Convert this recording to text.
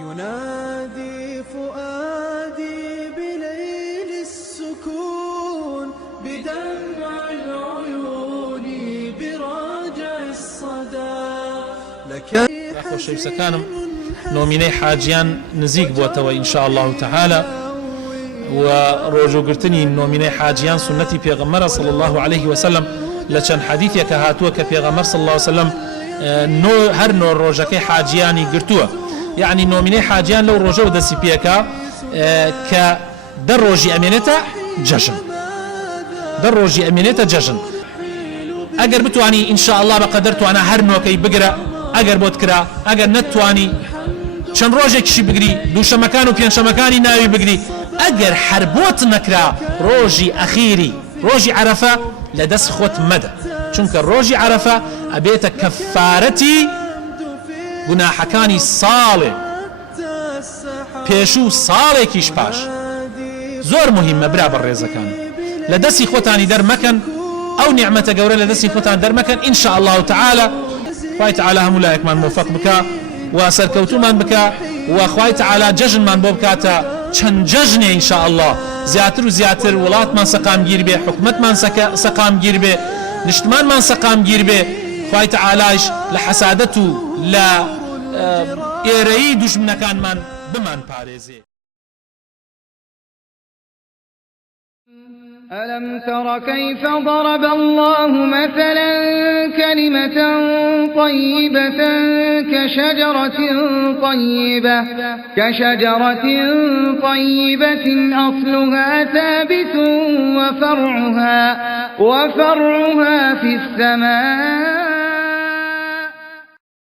ينادي فؤادي بليل السكون بدمع العيون براجع الصدى لك خۆشەویستەکانم نۆمینەی حاجیان نزیک بووەتەوە ئینشاء الله تعالى و ڕۆژوگرتنی نۆمینەی حاجیان سنەتی پێغەمبەرە صلی الله عليه وسلم لە چەند حەدیثێکە هاتووە کە پێغەمبەر صلی الله عليه وسلم هەر نۆ ڕۆژەکەی حاجیانی گرتووە یعنی نۆمینەی حاجیان لەو ڕۆژەوە دەستی پێکە کە دە ڕۆژی ئەمێنێتە جەژن دە ڕۆژی ئەمێنێتە جەژن ئەگەر بتوانی ئینشاء الله بەقەدەر توانە هەر نۆکەی بگرە ئەگەر بۆت کرا ئەگەر نەتوانی چەند ڕۆژێکیشی بگری دووشەمەکان و پێنجشەمەکانی ناوی بگری ئەگەر هەر بۆت نەکرا ڕۆژی ئەخیری ڕۆژی عەرەفە لە دەست خۆت مەدە چونکە ڕۆژی عەرەفە ئەبێتە کەفارەتی گوناحەکانی ساڵێ پێشوو ساڵێکیش پاش زۆر مهمە برا بەڕێزەکان لە دەستی خۆتانی دەرمەکەن ئەو نیعمەتە گەورە لە دەستی خۆتان دەرمەکەن ئینشاء الله تعالى خوای تعالى هەموو لایەکمان موفق بکە و سەرکەوتومان بکە و خوای تعالى جەژنمان بۆ بکاتە چەند جەژنێ ئینشاء الله زیاتر و زیاتر وڵاتمان سەقامگیر بێ حکومەتمان سەقامگیر بێ نیشتمانمان سەقامگیر بێ خوای تعالىش لە حەسادەت و لە ئێرەیی دوژمنەکانمان بمان پارێزێ. ألم تر كيف ضرب الله مثلا كلمة طيبة كشجرة طيبة أصلها ثابت وفرعها في السماء